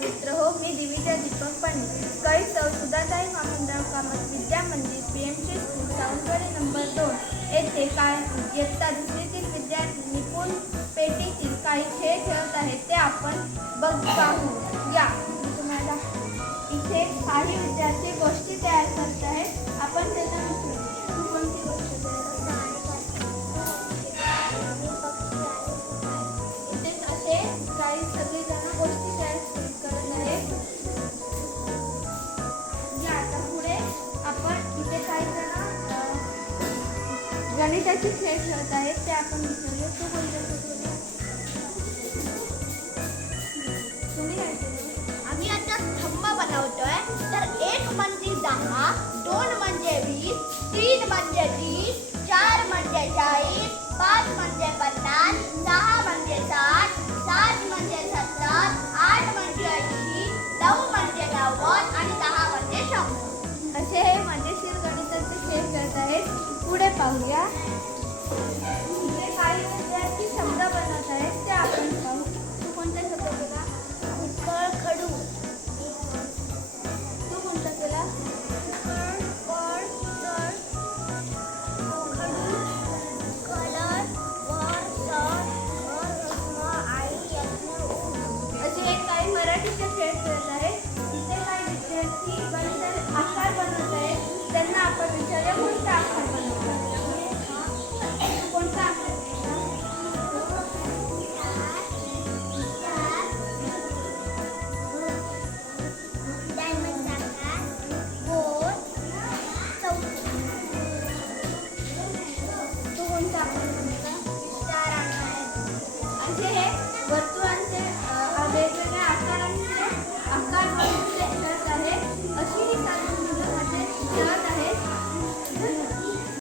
मित्र हो, मी दिविजा दीपक पांडे. कळी सौ सुधाताई वामनराव कामत विद्या मंदिर PMC स्कूल सावंतवाडी नंबर 2 येथे इयत्ता दुसरीतील विद्यार्थी निपुण पेटीतील काही खेळ खेळत आहेत ते आपण पाहू या. तुम्हाला इथे काही विद्यार्थी गोष्टी तयार करत आहेत. आपण त्यांना विचारू, तू कोणती गोष्ट तयार इथे असे काही सगळेजण गोष्टी तयार करत आहेत. या आता पुढे आपण इथे काही जण गणिताचे खेळ खेळत आहेत ते आपण विचारूया. तू कोणत्या तुम्ही काय केलं? आम्ही आता स्तंभ बनवतोय. तर 1 म्हणजे 10, 2 म्हणजे 20, 3 म्हणजे 30, 4 म्हणजे 40, 5 म्हणजे 50, 6 म्हणजे 60, 7 म्हणजे 70, 8 म्हणजे 80, 9 म्हणजे 90 आणि 10 म्हणजे 100. असे हे मजेशीर गणिताचे खेळ खेळत आहेत. पुढे पाहूया. इथे काही विद्यार्थी शब्द बनवत आहेत ते आपण पाहू. तू कोणता शब्द केला? खडू. तू कोणता केला? असे हे काही मराठीचे खेळ खेळत आहेत. इथे काही विद्यार्थी गणिताचे आकार बनवत आहेत. त्यांना आपण विचारूया कोणता आकार बनवत